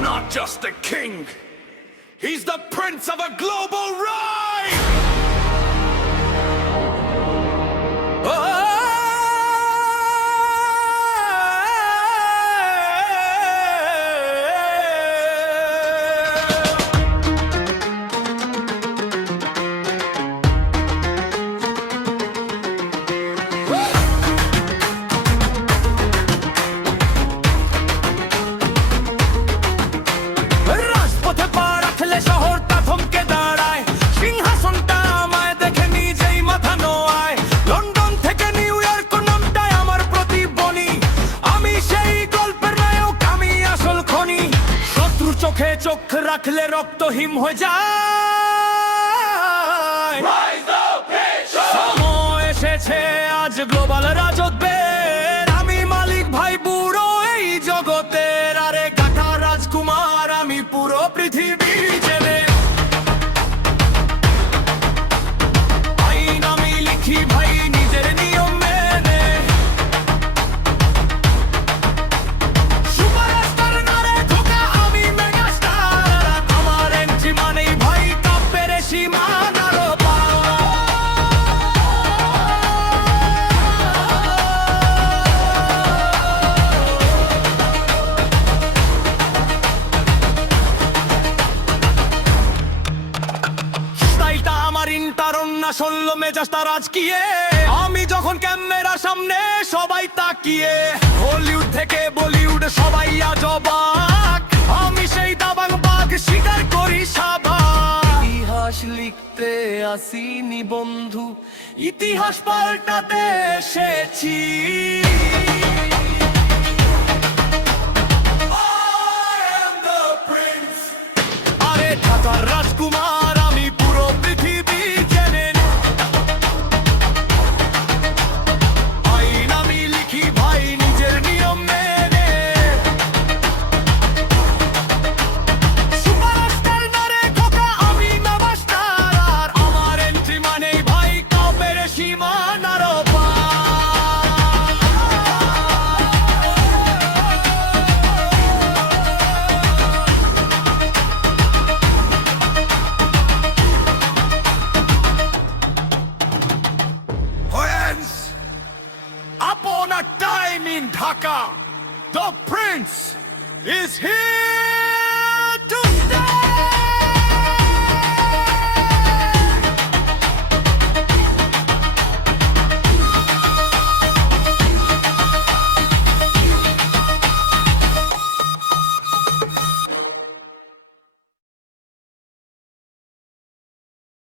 not just a king, he's the prince of a global ride! চোখে চোখ রাখলে রক্ত হিম হয়ে যায়। সময় এসেছে আজ গ্লোবাল রাজত্বের, আমি মালিক ভাই বুড়ো এই জগতের। আরে কাটা রাজকুমার আমি পুরো পৃথিবী জেনে, আইন আমি লিখি ভাই নিজের নিয়ম মেনে। সুপারস্টার নারে ঢোকা আমি মেগাস্টার, আমার এন্ট্রি মানেই ভাই কাপের সীমানার পার। স্টাইলটা আমার ইন্টারন্না শোনলো মেজাজটা রাজকিয়ে, আমি যখন ক্যামেরার সামনে সবাই তাকিয়ে। হলিউড থেকে বলিউড সবাই আজ অবাক, আমি সেই দাবাং বাঘ স্বীকার করি সাবাক। ইতিহাস লিখতে আসিনি বন্ধু, ইতিহাস পাল্টাতে এসেছি। আরে ঢাকার রাজকুমার আমি পুরো পৃথিবী জেনে, আইন আমি লিখি ভাই নিজের নিয়ম মেনে। সুপারস্টার নারে খোকা আমি মেগাস্টার, আর আমার এন্ট্রি মানেই ভাই কাপের সীমানার পার। Friends, upon a time in Dhaka, the prince is here!